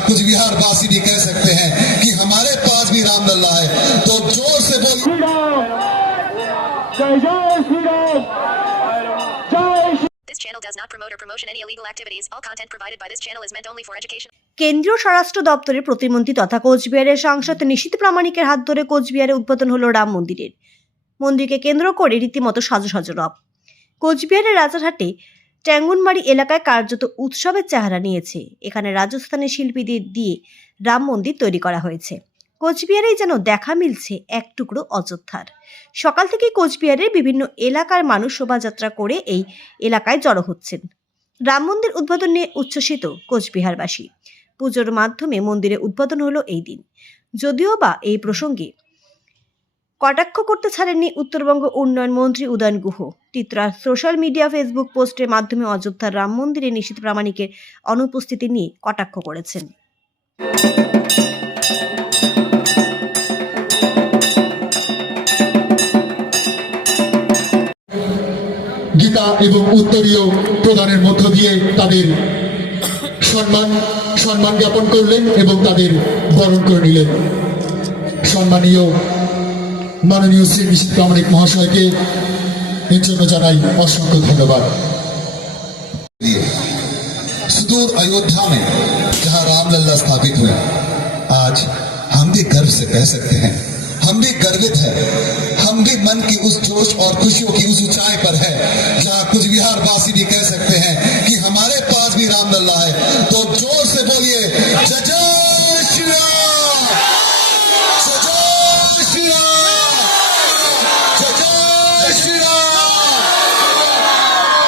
कुछ बिहार वासी भी कह सकते हैं कि हमारे पास भी रामलला है तो जोर से बोलिए श्रीराम जय जय श्रीराम जय Shri This channel does not promote or promotion any illegal activities. All content provided by this channel is meant only for education. কেন্দ্রীয় স্বরাষ্ট্র দপ্তরের প্রতিমন্ত্রী তথা কোচবিহারের সাংসদ নিশীত প্রামাণিকের হাত ধরে কোচবিহারে উদ্বোধন হলো রাম মন্দিরের মন্দিরকে কেন্দ্র করে রীতিমতো সাজো সাজো রব কোচবিহারের রাজারহাটে ট্যাঙ্গুনবাড়ি এলাকায় কার্যত উৎসবের চেহারা নিয়েছে। এখানে রাজস্থানের শিল্পীদের দিয়ে রাম মন্দির তৈরি করা হয়েছে। কোচবিহারেই যেন দেখা মিলছে এক টুকরো অযোধ্যার। সকাল থেকে কোচবিহারের বিভিন্ন এলাকার মানুষ শোভাযাত্রা করে এই এলাকায় জড়ো হচ্ছেন। রাম মন্দির উদ্বোধন নিয়ে উচ্ছ্বসিত কোচবিহারবাসী। পুজোর মাধ্যমে মন্দিরে উদ্বোধন হলো এই দিন। যদিও বা এই প্রসঙ্গে কটাক্ষ করতে ছাড়েননি উত্তরবঙ্গ উন্নয়ন মন্ত্রী উদয়ন গুহ। চিত্রা সোশ্যাল মিডিয়া ফেসবুক পোস্টের মাধ্যমে অযোধ্যার রাম মন্দিরে নিশ্চিত প্রামাণিকের অনুপস্থিতি নিয়ে কটাক্ষ করেছেন। গীতা এবং উত্তরীয় প্রদানের মধ্য দিয়ে তাদের সম্মান সম্মান জ্ঞাপন করলেন এবং তাদের বরণ করে নিলেন। সম্মানীয় মাননীয় শ্রী নিশীত প্রামাণিক মহাশয়কে এর জন্য জানাই অসংখ্য ধন্যবাদ सुदूर अयोध्या में जहां रामलला स्थापित हुए आज हम भी गर्व से कह सकते हैं हम भी गर्वित हैं हम भी मन की उस जोश और खुशियों की उस ऊंचाई पर है जहां कुछ बिहार वासी भी कह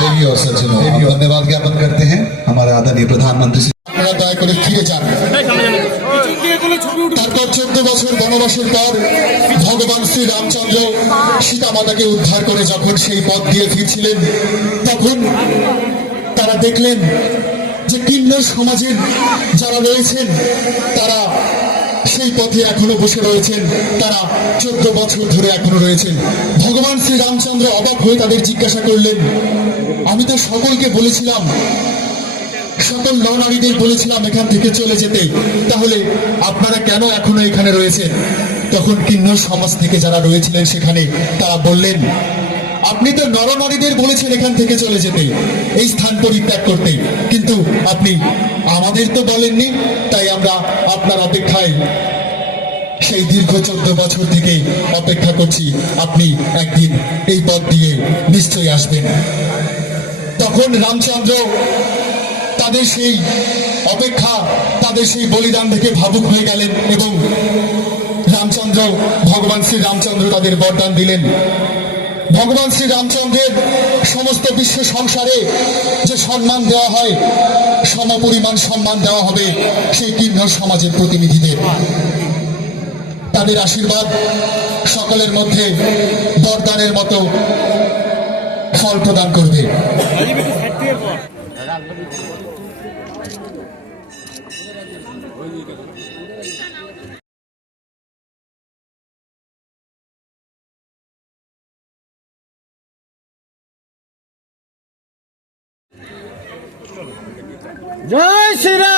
देवी और सज्जनों हम धन्यवाद ज्ञापन करते हैं हमारे आदरणीय प्रधानमंत्री श्री আপনারা দয়া করে ফিরে যান তারপর চোদ্দ বছর বনবাসের পর ভগবান শ্রী রামচন্দ্র সীতা মাতাকে উদ্ধার করে যখন সেই পথ দিয়ে ফিরছিলেন তখন তারা দেখলেন যে কিন্নর সমাজের যারা রয়েছেন তারা সেই পথে এখনও বসে রয়েছেন তারা চোদ্দ বছর ধরে এখনও রয়েছেন। ভগবান শ্রী রামচন্দ্র অবাক হয়ে তাদের জিজ্ঞাসা করলেন, আমি তো সকলকে বলেছিলাম, সকল নরনারীদের বলেছিলাম এখান থেকে চলে যেতে। তাহলে আপনারা কেন এখনও এখানে রয়েছেন? তখন কিন্নর সমাজ থেকে যারা রয়েছিলেন সেখানে তারা বললেন আপনি তো নরনারীদের বলেছেন এখান থেকে চলে যেতে, এই স্থান পরিত্যাগ করতে। কিন্তু আপনি আমাদের তো বলেননি, তাই আমরা আপনার অপেক্ষায় সেই দীর্ঘ চোদ্দ বছর থেকে অপেক্ষা করছি। আপনি একদিন এই পথ দিয়ে নিশ্চয়ই আসবেন। তখন রামচন্দ্র তাদের সেই অপেক্ষা, তাদের সেই বলিদান থেকে ভাবুক হয়ে গেলেন এবং রামচন্দ্র, ভগবান শ্রী রামচন্দ্র তাদের বরদান দিলেন। ভগবান শ্রী রামচন্দ্রের সমস্ত বিশ্ব সংসারে যে সম্মান দেওয়া হয় সমপরিমাণ সম্মান দেওয়া হবে সেই কিন্নর সমাজের প্রতিনিধিদের। তাদের আশীর্বাদ সকলের মধ্যে বরদানের মতো ফল প্রদান করবে। জয় শ্রীরাম।